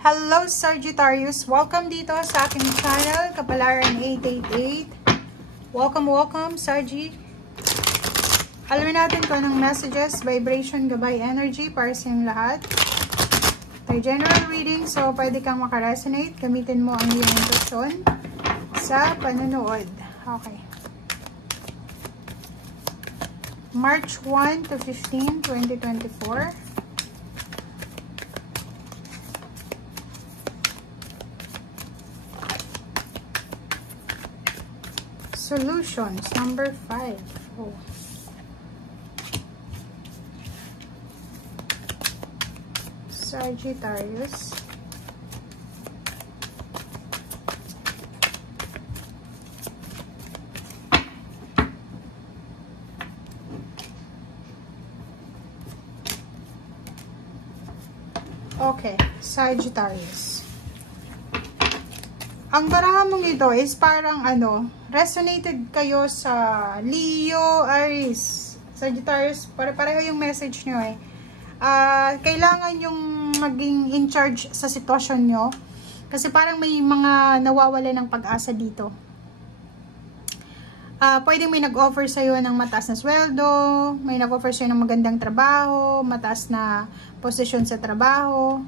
Hello Sagittarius! Welcome dito sa aking channel, Kapalaran 888. Welcome Sargi! Alamin natin kung anong messages, vibration, gabay, energy para sa inyong lahat. Ito general reading, so pwede kang makaresonate. Gamitin mo ang iyong intuition sa panonood. Okay. March 1 to 15, 2024. Solutions, number 5. Oh. Sagittarius. Okay, Sagittarius. Ang baraha mong ito is parang resonated kayo sa Leo, Aries, Sagittarius, pareho yung message nyo eh. Kailangan yung maging in charge sa sitwasyon nyo kasi parang may mga nawawala ng pag-asa dito. Pwedeng may nag-offer sa'yo ng mataas na sweldo, may nag-offer sa'yo ng magandang trabaho, mataas na posisyon sa trabaho.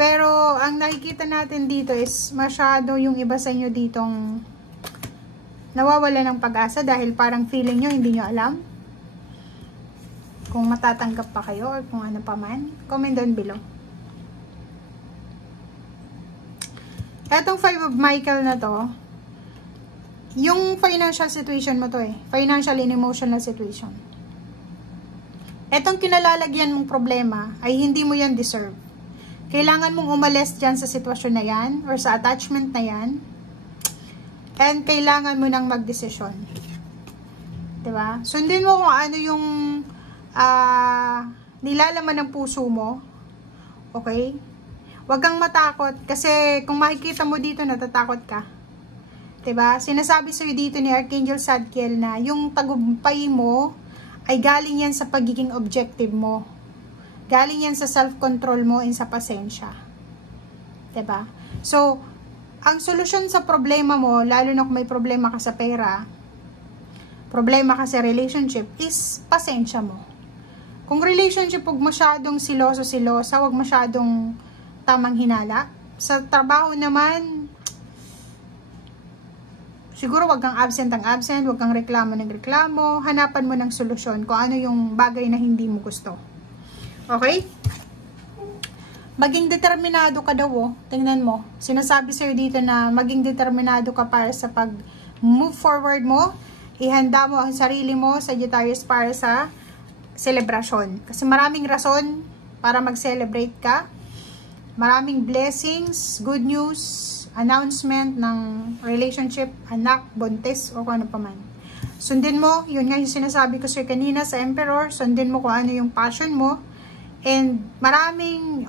Pero, ang nakikita natin dito is masyado yung iba sa inyo ditong nawawala ng pag-asa dahil parang feeling nyo, hindi nyo alam kung matatanggap pa kayo or kung ano pa man. Comment down below. Etong 5 of Michael na to, yung financial situation mo to eh. Financial and emotional situation. Etong kinalalagyan mong problema ay hindi mo yan deserve. Kailangan mong umalis dyan sa sitwasyon na yan or sa attachment na yan. And kailangan mo nang magdesisyon. Diba? Sundin mo kung ano yung nilalaman ng puso mo. Okay? Huwag kang matakot. Kasi kung makikita mo dito, natatakot ka. Diba? Sinasabi sa'yo dito ni Archangel Zadkiel na yung tagumpay mo ay galing yan sa pagiging objective mo. Galing yan sa self-control mo and sa pasensya. Diba? So, ang solusyon sa problema mo, lalo na kung may problema ka sa pera, problema ka sa relationship, is pasensya mo. Kung relationship, huwag masyadong siloso-silosa, huwag masyadong tamang hinala. Sa trabaho naman, siguro huwag kang absent, huwag kang reklamo ng reklamo, hanapan mo ng solusyon kung ano yung bagay na hindi mo gusto. Okay? Maging determinado ka daw, oh. Tingnan mo. Sinasabi sa'yo dito na maging determinado ka para sa pag-move forward mo. Ihanda mo ang sarili mo, Sagittarius, para sa celebration. Kasi maraming rason para mag-celebrate ka. Maraming blessings, good news, announcement ng relationship, anak, buntis, o kung ano pa man. Sundin mo, yun nga yung sinasabi ko sa'yo kanina sa Emperor, sundin mo kung ano yung passion mo. And maraming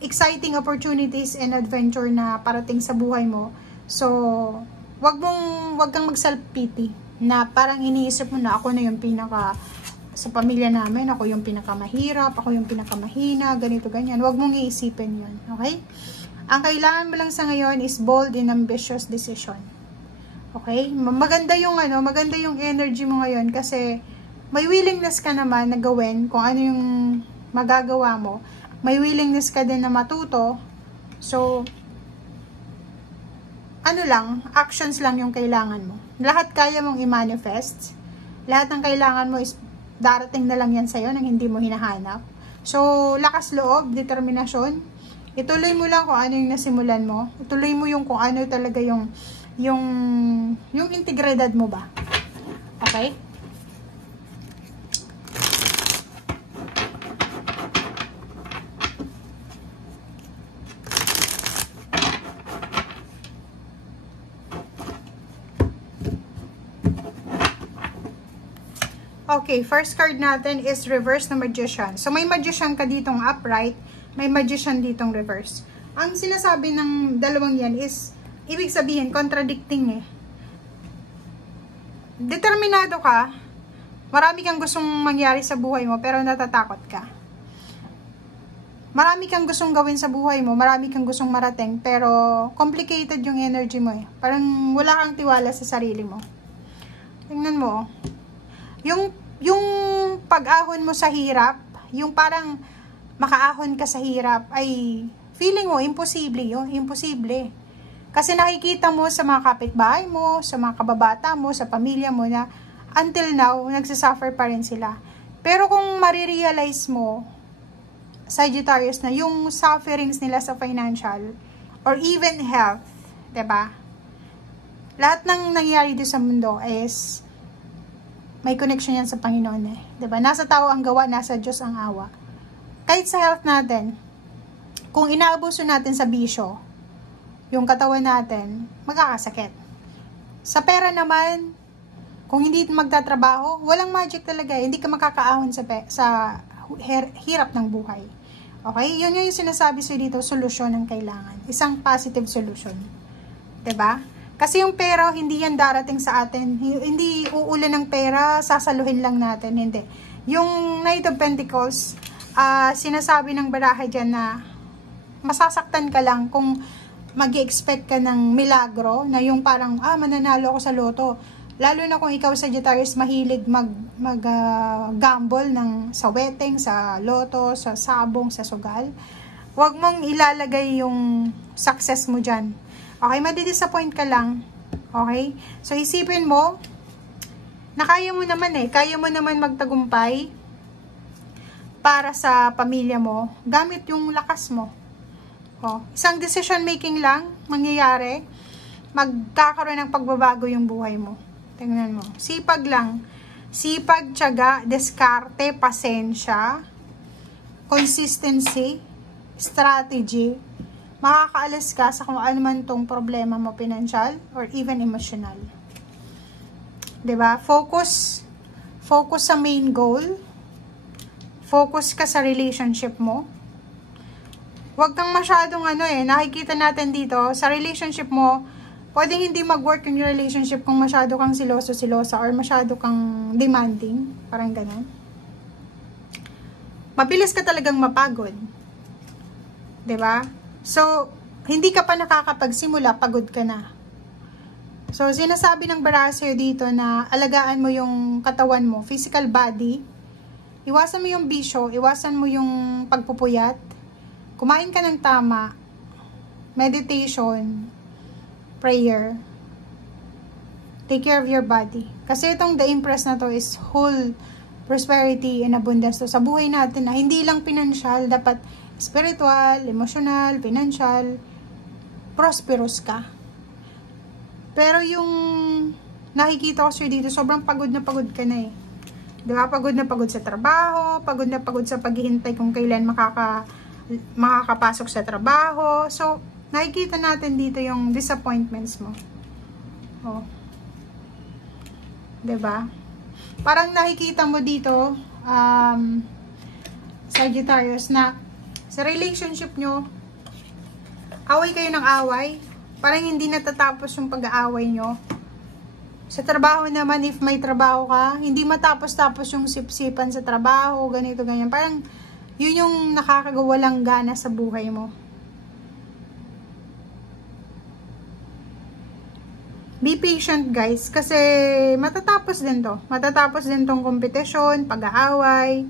exciting opportunities and adventure na parating sa buhay mo. So, wag kang mag-self-pity na parang iniisip mo na ako na yung sa pamilya namin, ako yung pinakamahirap, ako yung pinakamahina, ganito, ganyan. Wag mong iisipin yun, okay? Ang kailangan mo lang sa ngayon is bold and ambitious decision. Okay? Maganda yung energy mo ngayon kasi may willingness ka naman na gawin kung ano yung magagawa mo. May willingness ka din na matuto. So, actions lang yung kailangan mo. Lahat kaya mong i-manifest. Lahat ng kailangan mo is darating na lang yan sa'yo nang hindi mo hinahanap. So, lakas loob, determinasyon. Ituloy mo lang kung ano yung nasimulan mo. Ituloy mo yung kung ano talaga yung integridad mo ba. Okay? Okay, first card natin is reverse na magician. So, may magician ka ditong upright, may magician ditong reverse. Ang sinasabi ng dalawang yan is, ibig sabihin, contradicting eh. Determinado ka, marami kang gustong mangyari sa buhay mo, pero natatakot ka. marami kang gustong gawin sa buhay mo, marami kang gustong marating, pero complicated yung energy mo eh. Parang wala kang tiwala sa sarili mo. Tingnan mo. Yung pag-ahon mo sa hirap, yung parang makaahon ka sa hirap, ay feeling mo, imposible yun. Imposible. Kasi nakikita mo sa mga kapitbahay mo, sa mga kababata mo, sa pamilya mo na until now, nagsasuffer pa rin sila. Pero kung marirealize mo, Sagittarius, na yung sufferings nila sa financial or even health, 'di ba? Lahat ng nangyayari dito sa mundo is may connection yan sa Panginoon eh. 'Di ba? Nasa tao ang gawa, nasa Diyos ang awa. Kahit sa health natin, kung inaabuso natin sa bisyo, yung katawan natin, magkakasakit. Sa pera naman, kung hindi magtatrabaho, walang magic talaga. Hindi ka makakaahon sa hirap ng buhay. Okay? Yun yung sinasabi sa dito, solusyon ang kailangan. Isang positive solution. 'Di ba? Kasi yung pera, hindi yan darating sa atin. Hindi uulan ng pera, sasaluhin lang natin. Hindi. Yung Knight of Pentacles, sinasabi ng baraha dyan na masasaktan ka lang kung mag-expect ka ng milagro, na yung parang, mananalo ako sa loto. Lalo na kung ikaw, Sagittarius, mahilig mag-gamble sa wedding, sa loto, sa sabong, sa sugal. Huwag mong ilalagay yung success mo dyan. Okay, madidisappoint ka lang. Okay? So, isipin mo, na kaya mo naman kaya mo naman magtagumpay para sa pamilya mo, gamit yung lakas mo. Isang decision making lang, mangyayari, magkakaroon ng pagbabago yung buhay mo. Tingnan mo. Sipag lang. Sipag, tiyaga, diskarte, pasensya, consistency, strategy. Makakaalis ka sa kung ano man tong problema mo, financial or even emotional. 'Di ba? Focus sa main goal. Focus ka sa relationship mo. Huwag kang masyadong nakikita natin dito, sa relationship mo, pwedeng hindi mag-work yung relationship kung masyado kang silosa or masyado kang demanding. Parang ganun. Mabilis ka talagang mapagod. 'Di ba? So, hindi ka pa nakakapagsimula, pagod ka na. So, sinasabi ng baraha sa'yo dito na alagaan mo yung katawan mo, physical body. Iwasan mo yung bisyo, iwasan mo yung pagpupuyat. Kumain ka ng tama. Meditation. Prayer. Take care of your body. Kasi itong The Empress na to is whole prosperity and abundance to sa buhay natin, na hindi lang pinansyal, dapat spiritual, emotional, financial, prosperous ka. Pero yung nakikita ko sa'yo dito, sobrang pagod na pagod ka na eh. Diba? Pagod na pagod sa trabaho, pagod na pagod sa paghihintay kung kailan makakapasok sa trabaho. So, nakikita natin dito yung disappointments mo. Diba? Parang nakikita mo dito, Sagittarius, na sa relationship nyo, away kayo ng away. Parang hindi natatapos yung pag-aaway nyo. Sa trabaho naman, if may trabaho ka, hindi matapos-tapos yung sip-sipan sa trabaho, ganito, ganyan. Parang yun yung nakakagawalang gana sa buhay mo. Be patient, guys, kasi matatapos din to. Matatapos din tong kompetisyon, pag-aaway,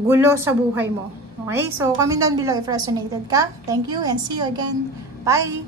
gulo sa buhay mo. Okay? So, comment down below if resonated ka. Thank you and see you again. Bye!